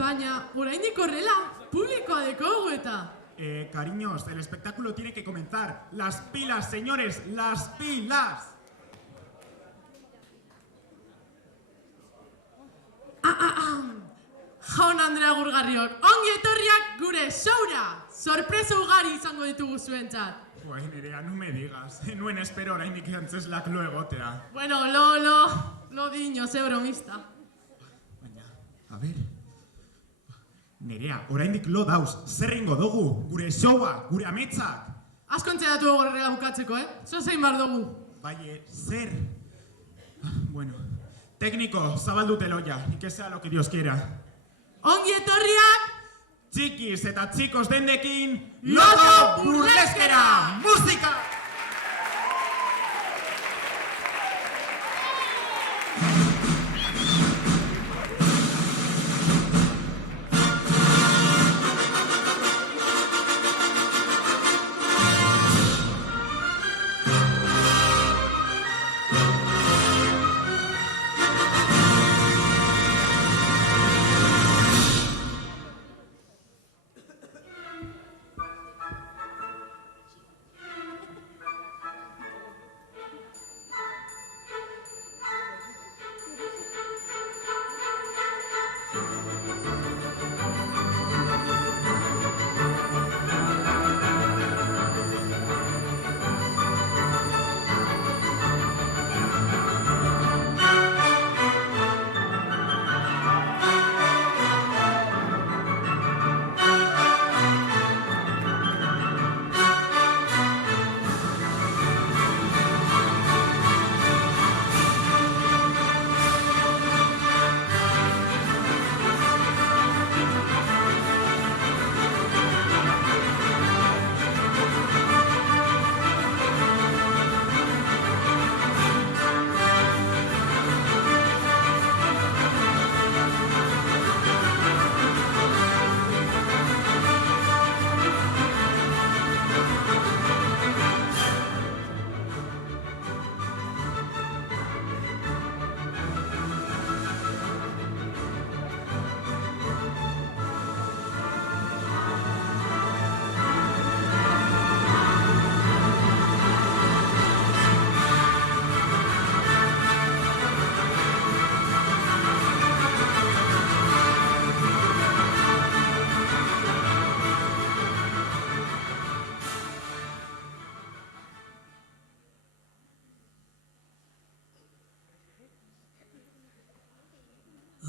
Baina, oraindik horrela, publikoa dekogu eta. Cariños, el espectáculo tiene que comenzar. Las pilas, señores, las pilas. Jaun Andrea Gurgarriok, ongi etorriak gure showra! Sorpresa ugari izango ditugu zuentzat. Joder, Nerea, no me digas. Nuen espero oraindik antzeslak lo egotea. Bueno, lo diño, ze bromista. Baina, a ver... Nerea, oraindik lo dauz, zer ingo dugu, gure showa, gure ametsak. Asko entzenatu horrela bukatzeko, Zo zein bar dugu. Baie, zer? Bueno, técnico, zabaldu teloia, y que sea lo que Dios quiera. Ongi etorriak! Txikis eta txikos dendekin, Loto Burleskera! Musika!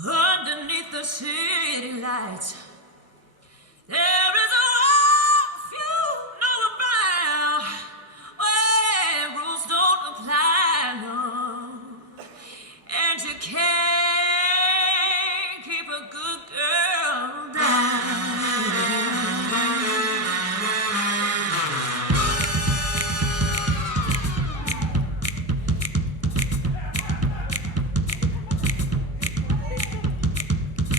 Underneath the city lights, there is a world few know about, where rules don't apply, no, and you can't keep a good girl down.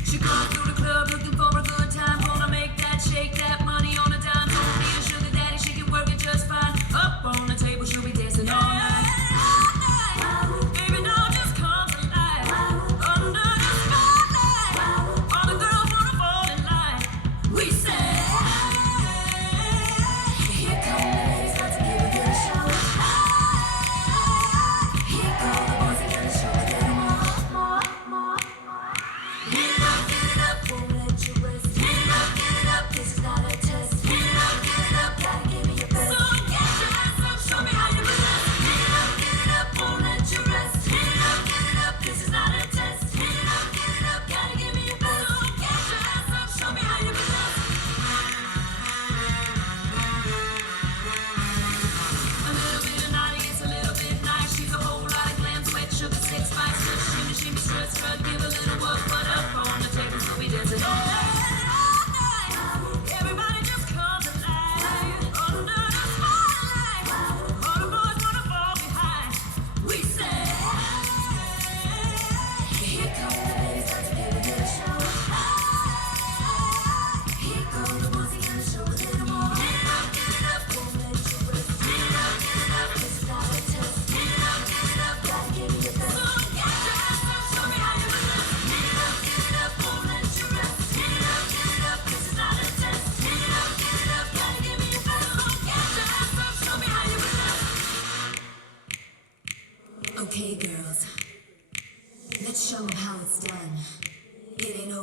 She goes through the club looking for a good time, gonna make that shake.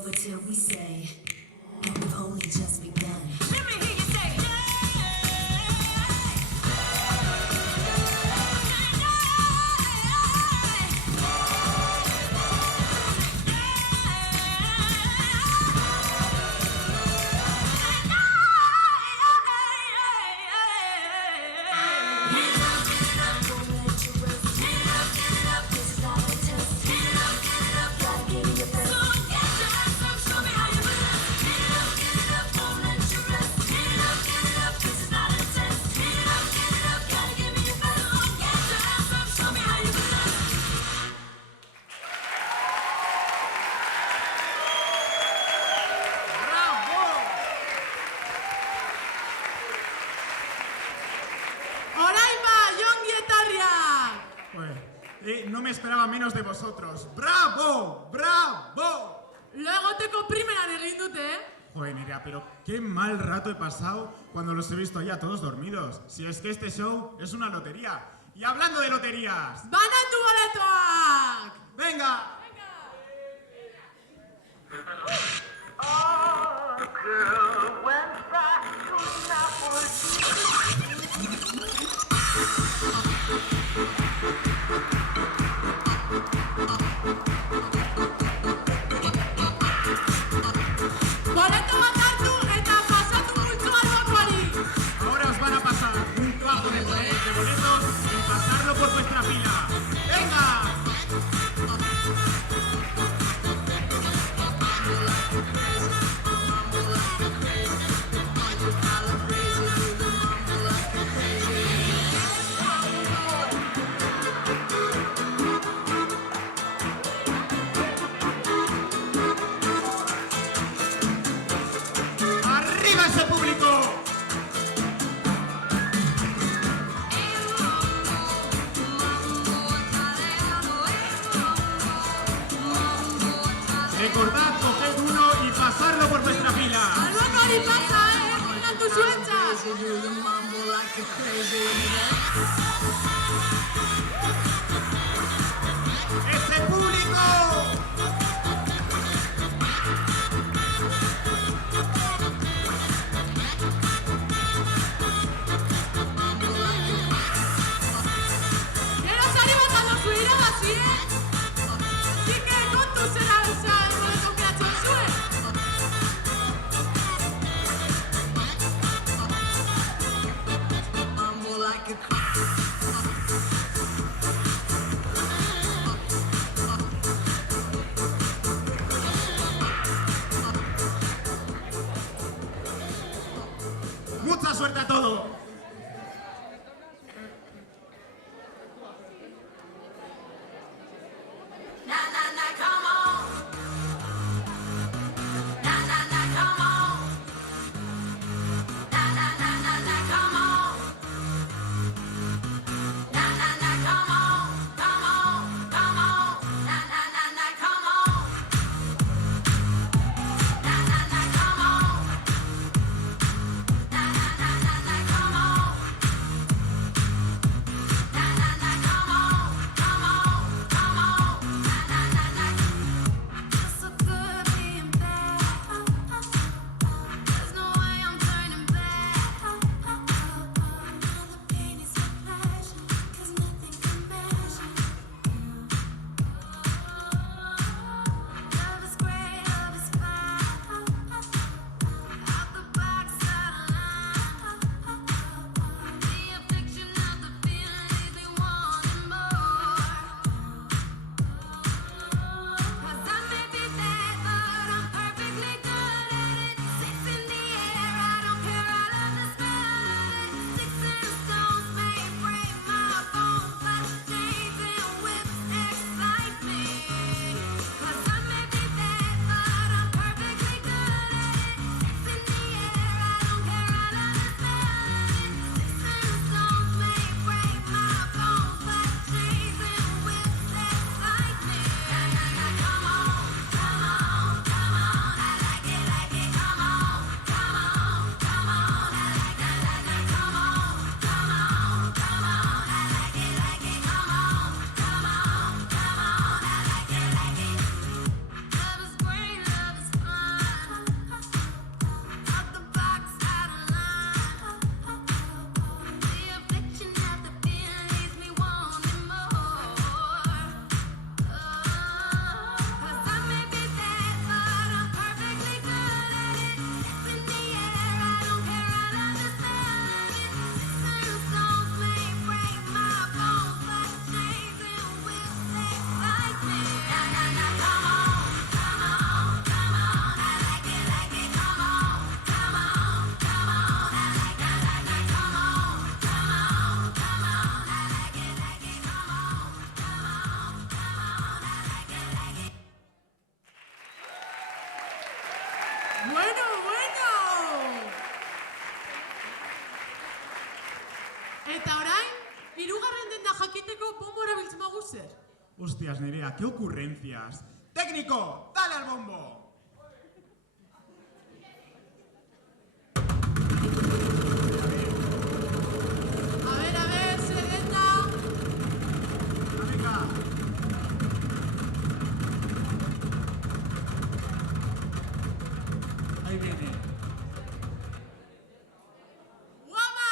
over till we say, and we've only just begun. Let me hear you say, Orain bai, ongi etorriak! No me esperaba menos de vosotros. ¡Bravo! ¡Bravo! Lo egoteko primeran egin dute, eh? Joder, Nerea, pero qué mal rato he pasado cuando los he visto ya todos dormidos. Si es que este show es una lotería. Y hablando de loterías, Banatu boletoak! ¡venga! Boleto bat hartu eta pasatu multzo albokoari! Ahora os van a pasar un trabajo de boletos y pasarlo por vuestra fila. ¡Venga! ¡Arriba ese público! Recordad, coged uno y pasarlo por vuestra fila. Albokoari pasa, Konatu zuentzat! ¡Ese público! Gero sari bat adozu irabazi, eh? Dike kontu zera bezala boleto aukeratzen zuen! ¡Mucha suerte a todos! na na na, come on. Na na na, come on. Na na na na na, come on. Na na na, come on, come on, come on. Na na na na, come on. Na na na, come on. Na na na na na, come on. Bueno, bueno! Eta orain, hirugarren denda jakiteko bombo erabiltzen bagu zer. Hostias, Nerea, qué ocurrencias. ¡Técnico! ¡Dale al bombo! A ver, zer denda. Venga. Ahí viene. Guama!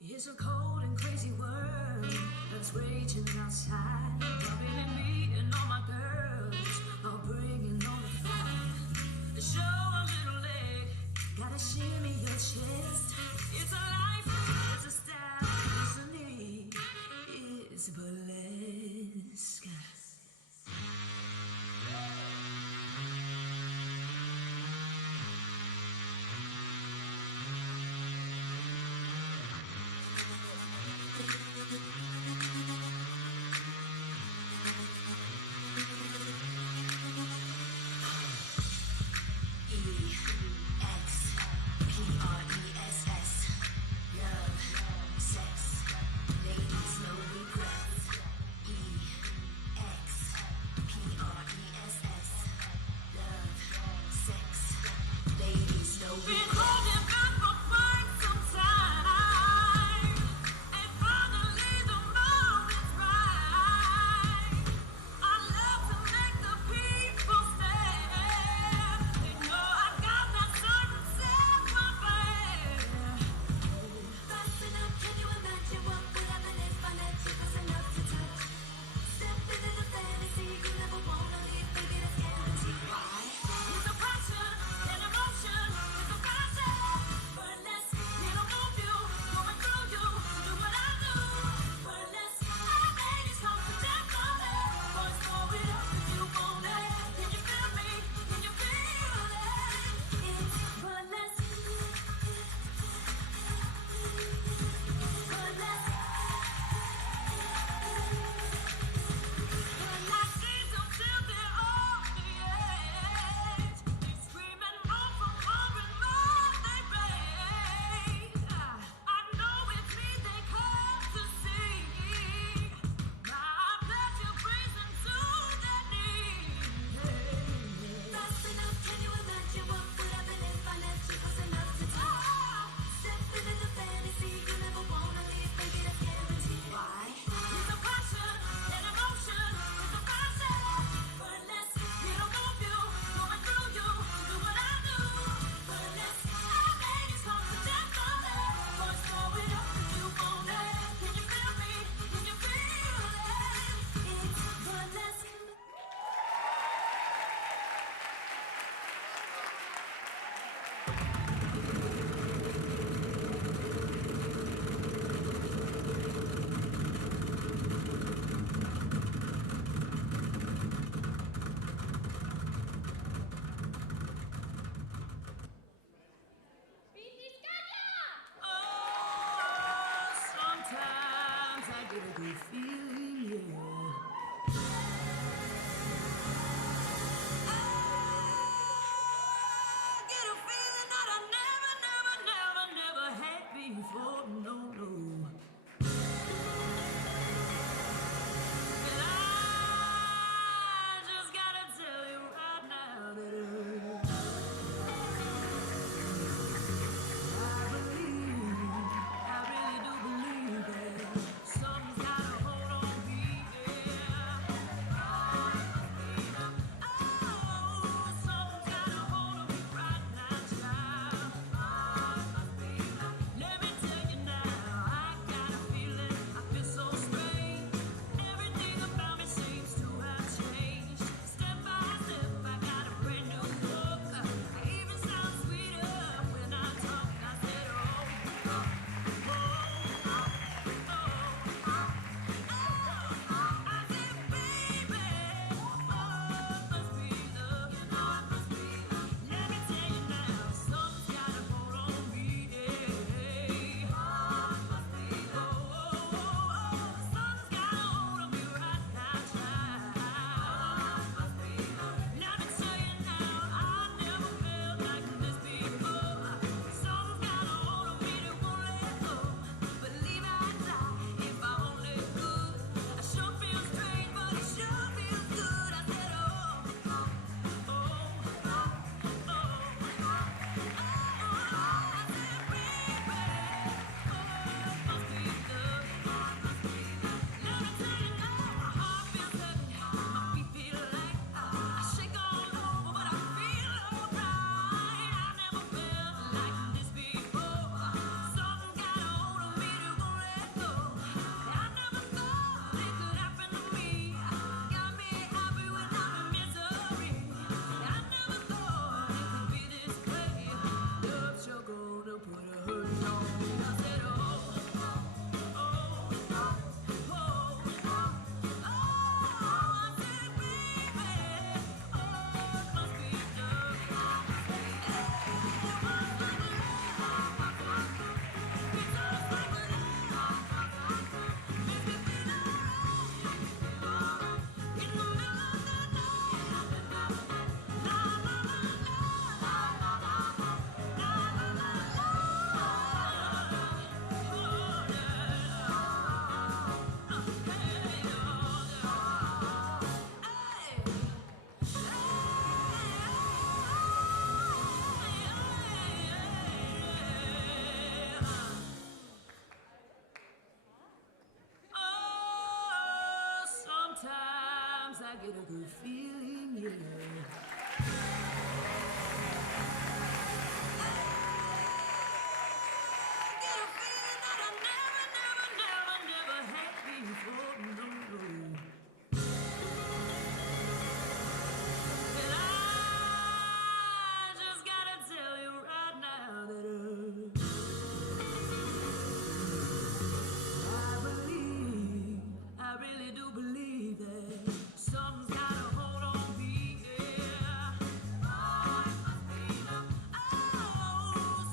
It's a cold and crazy world that's raging outside. Rubbing and me and all my girls are bringing on the fire. Show a little leg, gotta shimmy your chest. It's a life, it's a style, it's a need, it's burlesque. get a good feeling, yeah. Get a feeling that I never had before, no, no. And I just gotta tell you right now that I really do believe that something's got a hold on me, yeah. Oh, it must be love. Oh,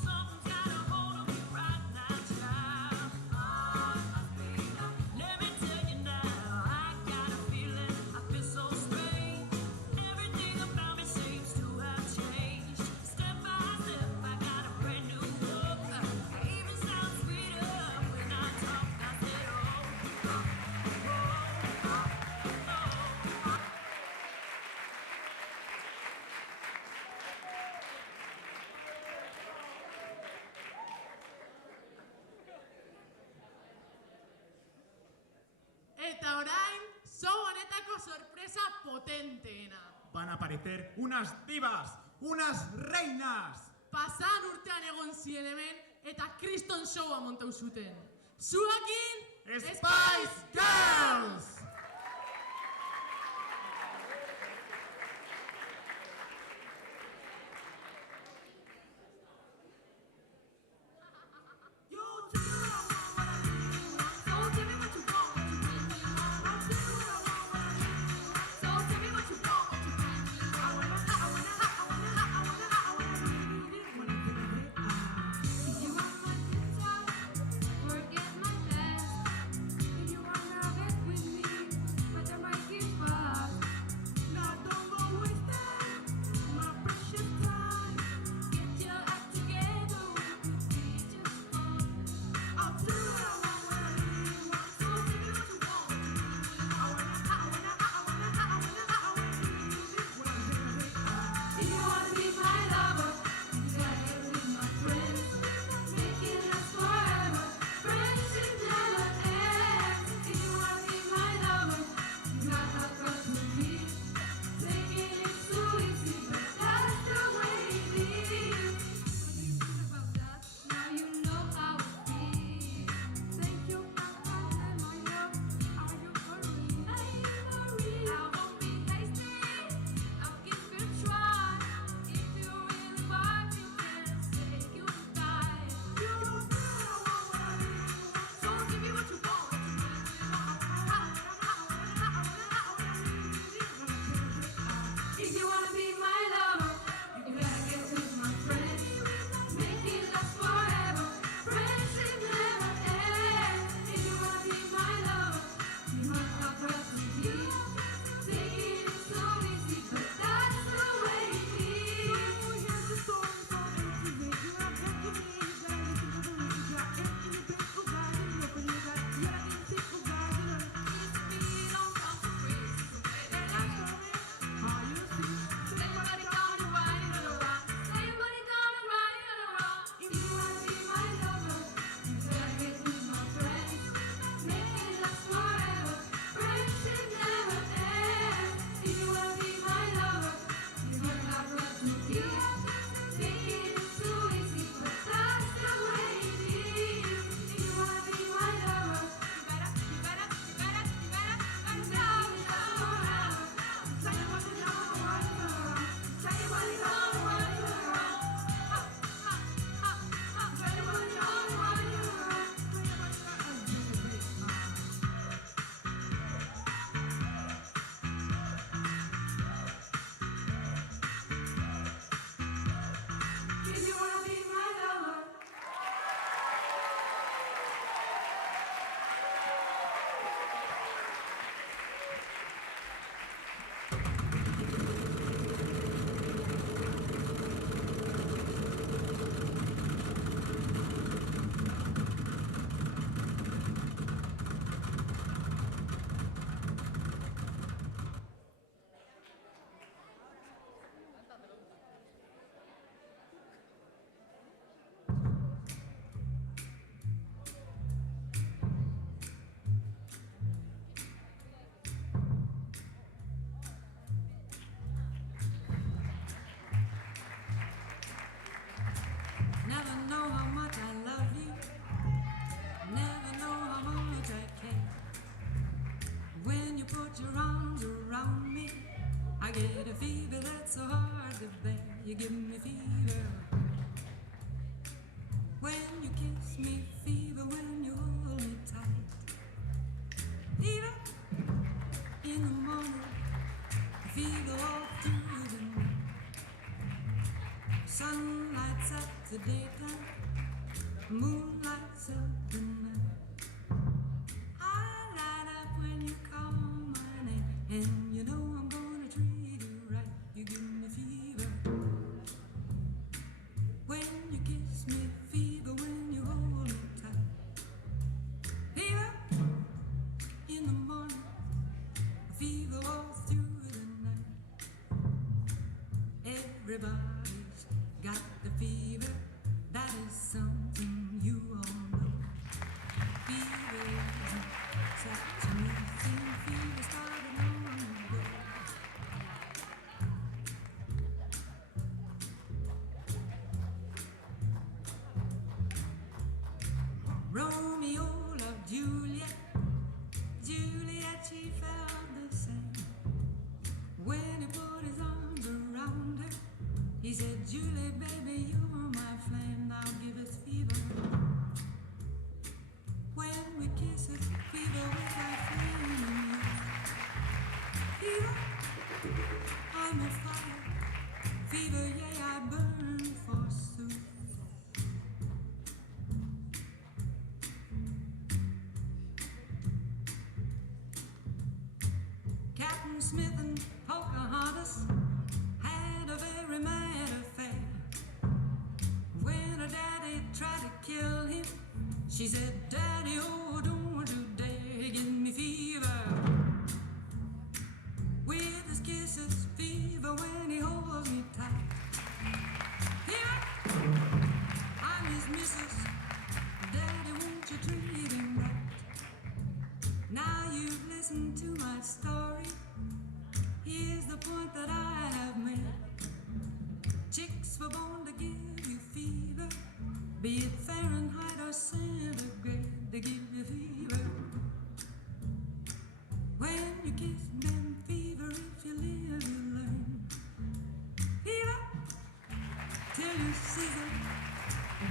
something's got a hold on me right now, child. Oh, it must be love. Let me tell you now, I got a feeling, I feel so strange. Everything about me seems to have changed. Step by step, I got a brand new look. It even sounds sweeter when I talk. I said, oh. Eta orain, show honetako sorpresa potenteena. Van a aparecer unas divas, unas reinas. Pasan urtean egon ziren hemen eta kriston showa montau zuten. Zuekin, Spice Girls! Forget my past. If you wanna have it with me, you put your arms around me, I get a fever that's so hard to bear. You give me fever when you kiss me, fever when you hold me tight. Fever in the morning, fever all through the night. Sun lights up the daytime, moon lights up the night. I light up when you call my name, and you know I'm gonna treat you right. You give me fever when you kiss me, fever when you hold me tight. Fever in the morning, fever all through the night. Everybody's got the fever, that is something you all know. Fever isn't such a new thing, fever started long ago. Romeo loved Juliet, Juliet she felt the same. When he put his arms around her, he said, Julie, baby, you're my flame, now give us fever. When we kiss it, fever with our flame. Fever, I'm a fire, fever, yeah, I burn forsooth. Captain Smith and Pocahontas had a very mad affair. When her daddy tried to kill him, she said, Daddy, oh, don't you dare give me fever. With his kisses, fever when he holds me tight. Fever, I'm his missus. Daddy, won't you treat him right? Now you've listened to my story. Here's the point that I have made. Chicks were born to give you fever, be it Fahrenheit or centigrade, they give you fever. When you kiss them, fever, if you live, you learn. Fever, till you see them.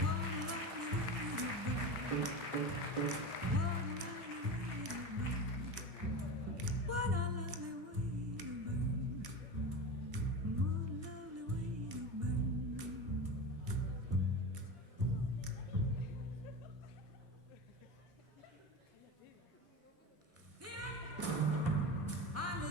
What a lovely way to burn. What a lovely way to burn. What a lovely way to burn. What a lovely way to burn. I'm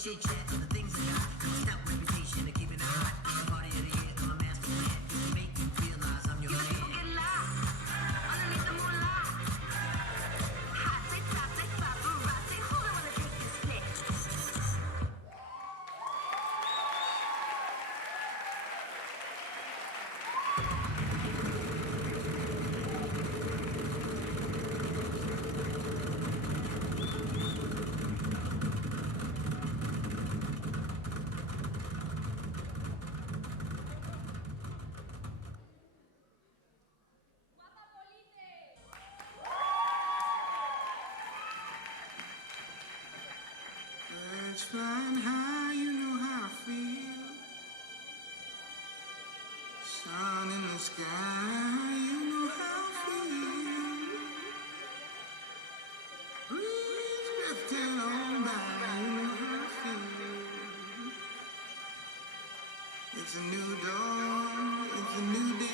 chit chat, the things I got. Stout reputation of keeping it hot. I'm party of the year, I'm a master plan. To make you realize I'm your man. Get lost underneath the moonlight. Hot, they top, they paparazzi. Who don't wanna take this flick? Birds flying high, you know how I feel. Sun in the sky, you know how I feel. Breeze drifting on by, you know how I feel. It's a new dawn, it's a new day.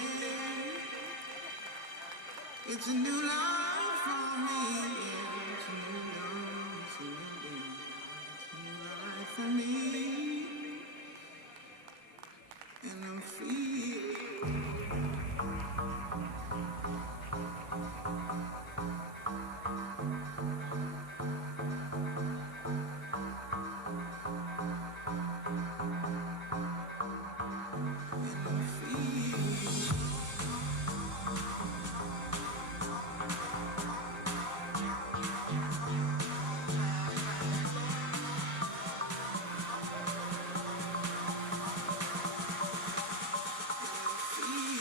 It's a new life for me. It's a new dawn, it's a new day. It's a new life for me. And I'm free. And I'm free. Free.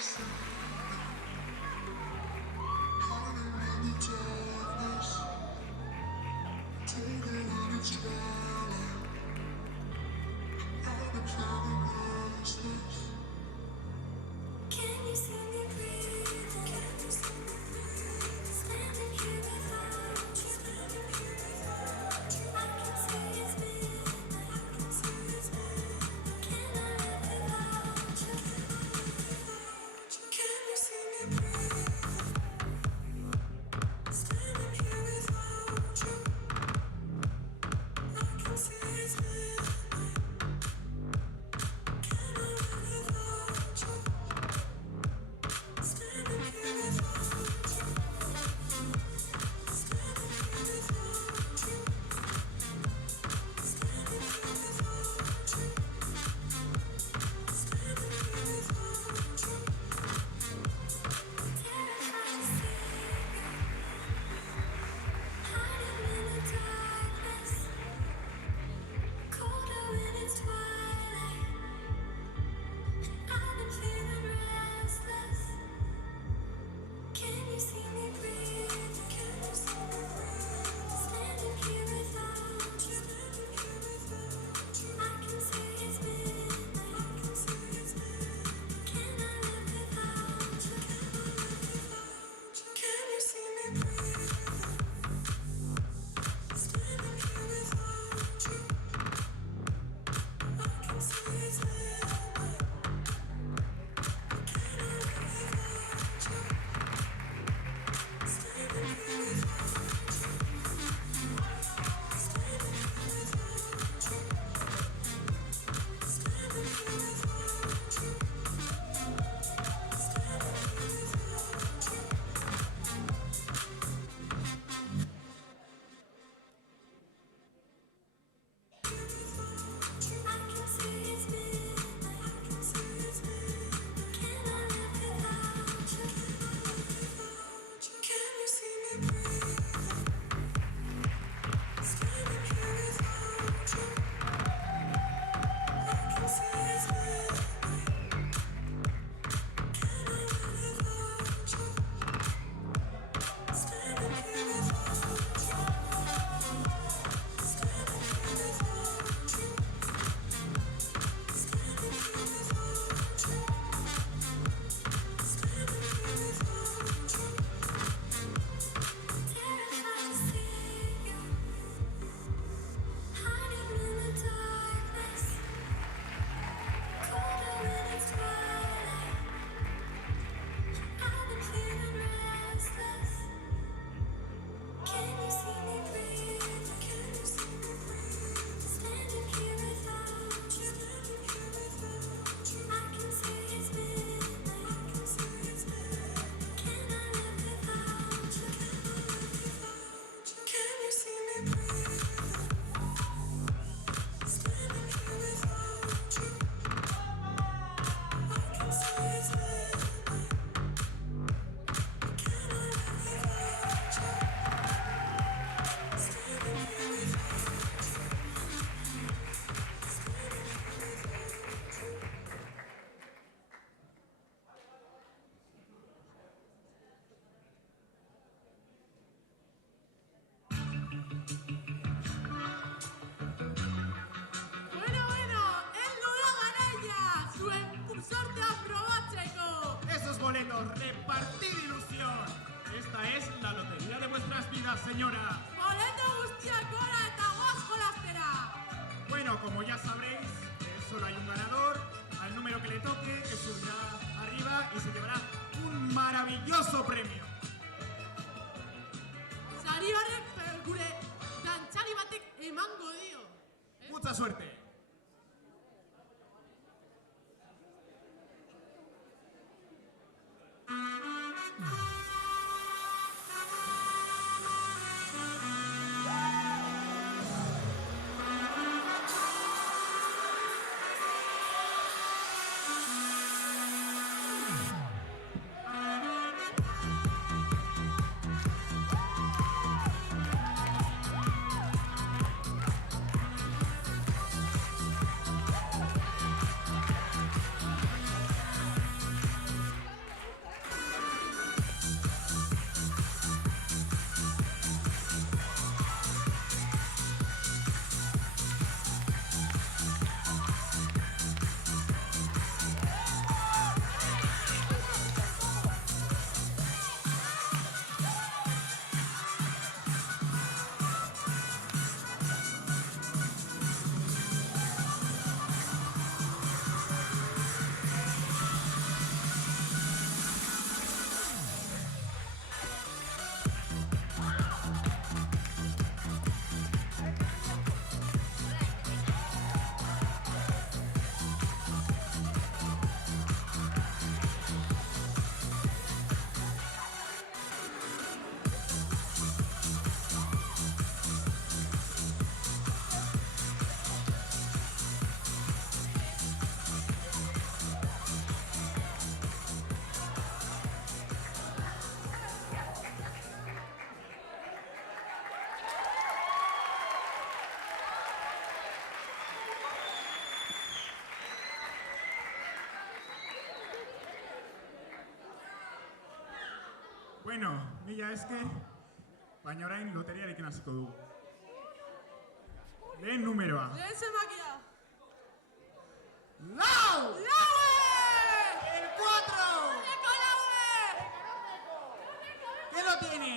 Can you see me breathing? Standing here without you. I can see it's midnight. Can I live without you? Can you see me breathing? Standing here without you. I can see it's midnight. Can I live without you? Standing here without you. Standing here without you. Standing here without you. Standing here without you. Terrified to see you. Hiding in the darkness. Colder when it's twilight. I've been feeling restless. Can you see me breathing? Can you see me breathing? Standing here without you. Standing here without you. I can see it's midnight. I can see it's midnight. Can I live without you? Can you see me breathing? Standing here without you. I can see it's midnight. Can I live without you? Standing here without you. Standing here without you. Standing here without you. Standing here without you. I can see it's midnight. I can see it's midnight. Can I live without you? Can you see me breathing? Standing here without you. I can see it's midnight. Can I live without you? Standing here without you. Standing here without you. Standing here without you. Standing here without you. Terrified to see you. Hiding in the darkness. Colder when it's twilight. I've been feeling restless. Can you see me breathing? Can you see me breathing? Standing here without you. Standing here without you. I can see it's midnight. I can see it's midnight. Can I live without you? Can you see me breathing? Standing here without you. I can see it's midnight. Can I live without you? Standing here without you. Bueno, heldu da garaia, zuen sortea probatzeko. Esos boletos, repartid ilusión. Esta es la lotería de vuestras vidas, señora. Boleto guztiak gora eta goaz jolastera. Bueno, como ya sabréis, solo hay un ganador. Al número que le toque, que subirá arriba y se llevará un maravilloso premio. Sari horrek gure dantzari batek emango dio. Mucha suerte. Bueno, mila esker, baina orain loteriarekin hasiko dugu. Lehen numeroa. Lehen zenbakia. ¡Lau! ¡Laue! ¡El 4! ¡Eko laue! ¿Quién lo tiene?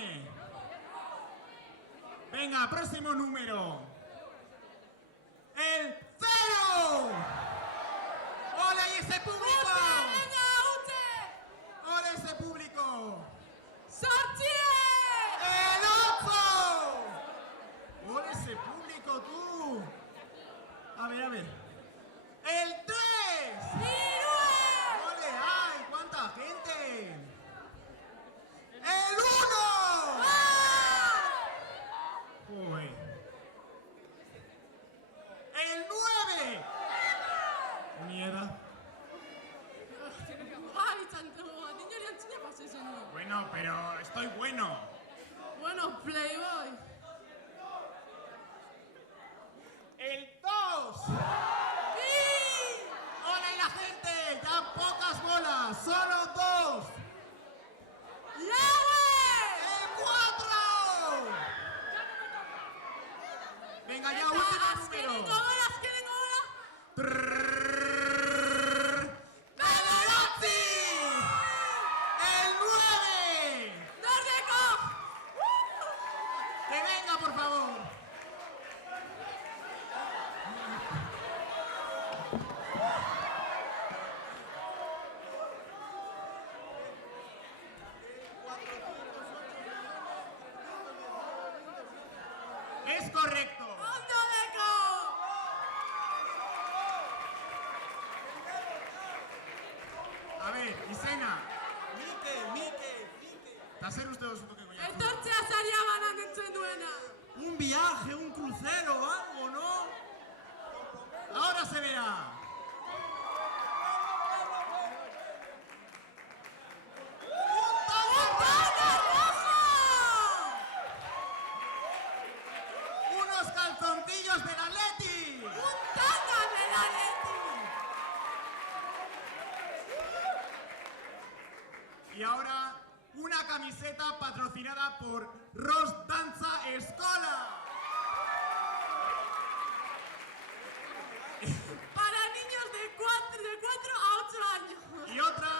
Venga, próximo número. ¡El 0! ¡Hola y ese público! Venga, ute! ¡Hola ese público! Sortie! ¡El 8! ¡Hola ese público, tú! A ver. ¡El 3! Irue! ¡Ole, ay! ¡Cuánta gente! ¡El 1! Joder. ¡El 9! Mierda. Ay, tanto. Niñori antzina pasé zen. Bueno, pero estoy bueno. Bueno, Playboy. ¡El 2! ¡Hola y la gente! ¡Ya pocas bolas! ¡Solo 2! ¡Laue! ¡El 4! Venga, ya, último número. Azkenengo gola! ¡Bederatzi! ¡El 9! Nordeko! ¡Que venga, por favor! ¡Es correcto! Ondodeko! A ver, izena. Mikel. Eta zer uste duzu que goiatu? Etortzea saria banan entzuen duena. Un viaje, un crucero, algo, ¿no? Ahora se verá. ¡Unos calzoncillos del Atleti! Un tanga de la Leti. Y ahora, una camiseta patrocinada por Ros Danza Escola. Para niños de 4 a 8 años. Y otra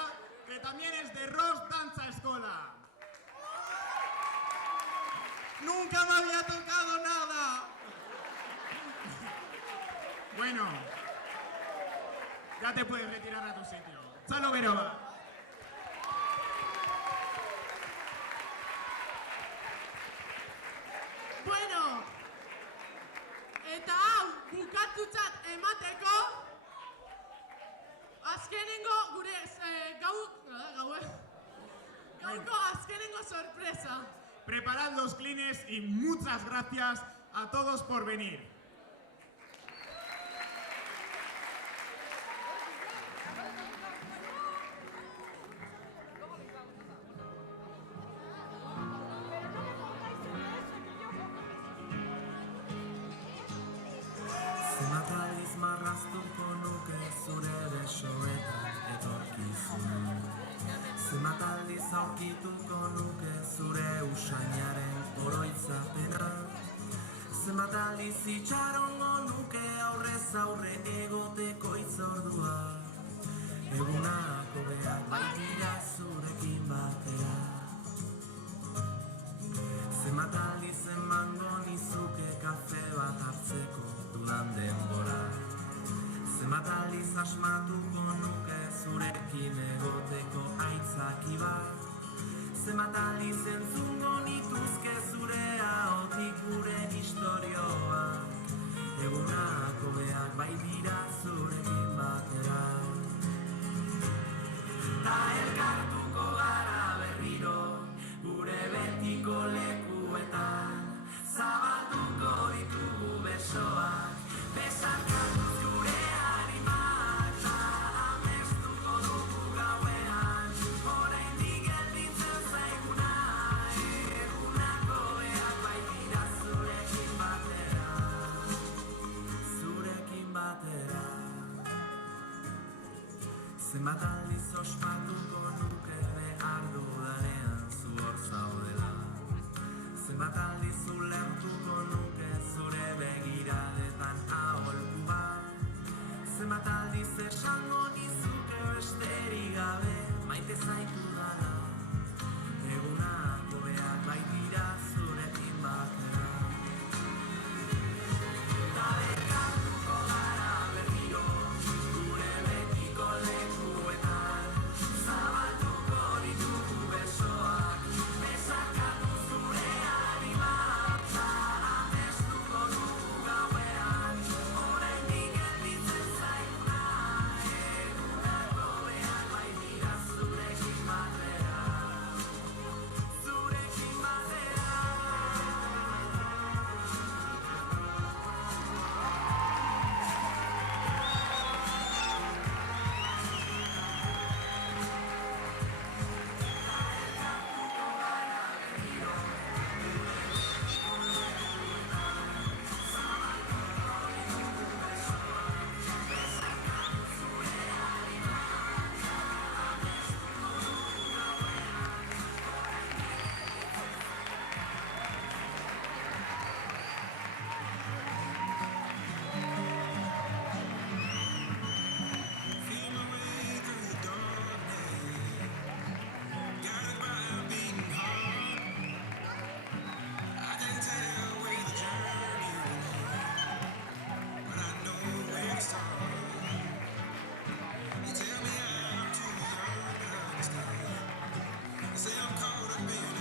que también es de Ros Danza Escola. Nunca me había tocado nada. Bueno, ya te puedes retirar a tu sitio. Chalo Verova. Bueno, eta hau bukatutzat emateko azkenengo gure gauko azkenengo sorpresa. Preparad los clines y muchas gracias a todos por venir. Zenbat aldiz marraztuko nuke zure besoetan etorkizuna. Zenbat aldiz aurkituko nuke zure usainaren oroitzapena. Zenbat aldiz itxarongo nuke aurrez aurre egoteko itzordua. Egunak hobeak baitira zurekin batera. Zenbat aldiz emango nizuke kafe bat hartzeko dudan denbora. Zenbat aldiz asmatuko nuke zurekin egoteko aitzaki bat. Zenbat aldiz entzungo nituzke zure ahotik gure istorioak. Egunak hobeak baitira zurekin batera. Ta elkartuko gara berriro gure betiko lekuetan. Zabalduko ditugu besoak, besarkatuz gure harimak. Ta amestuko dugu gauean, oraindik gelditzen zaiguna. Egunak hobeak baitira zurekin batera. Zurekin batera. Zenbat aldiz ospatuko nuke behar dudanean zu hor esango nizuke besterik gabe maite zaitu dala egunak hobeak baitira zurekin batera Ta elkartuko gara berriro gure betiko lekuetan zabalduko ditugu besoak besarkatu zure animak eta amestuko dugu gauean oraindik gelditzen zaiguna egunak hobeak baitira zurekin batera zurekin batera Feel my way through the darkness, guided by a beating heart. I can't tell where the journey will end, but I know where to start. You tell me I'm too young to understand. You say I'm caught up in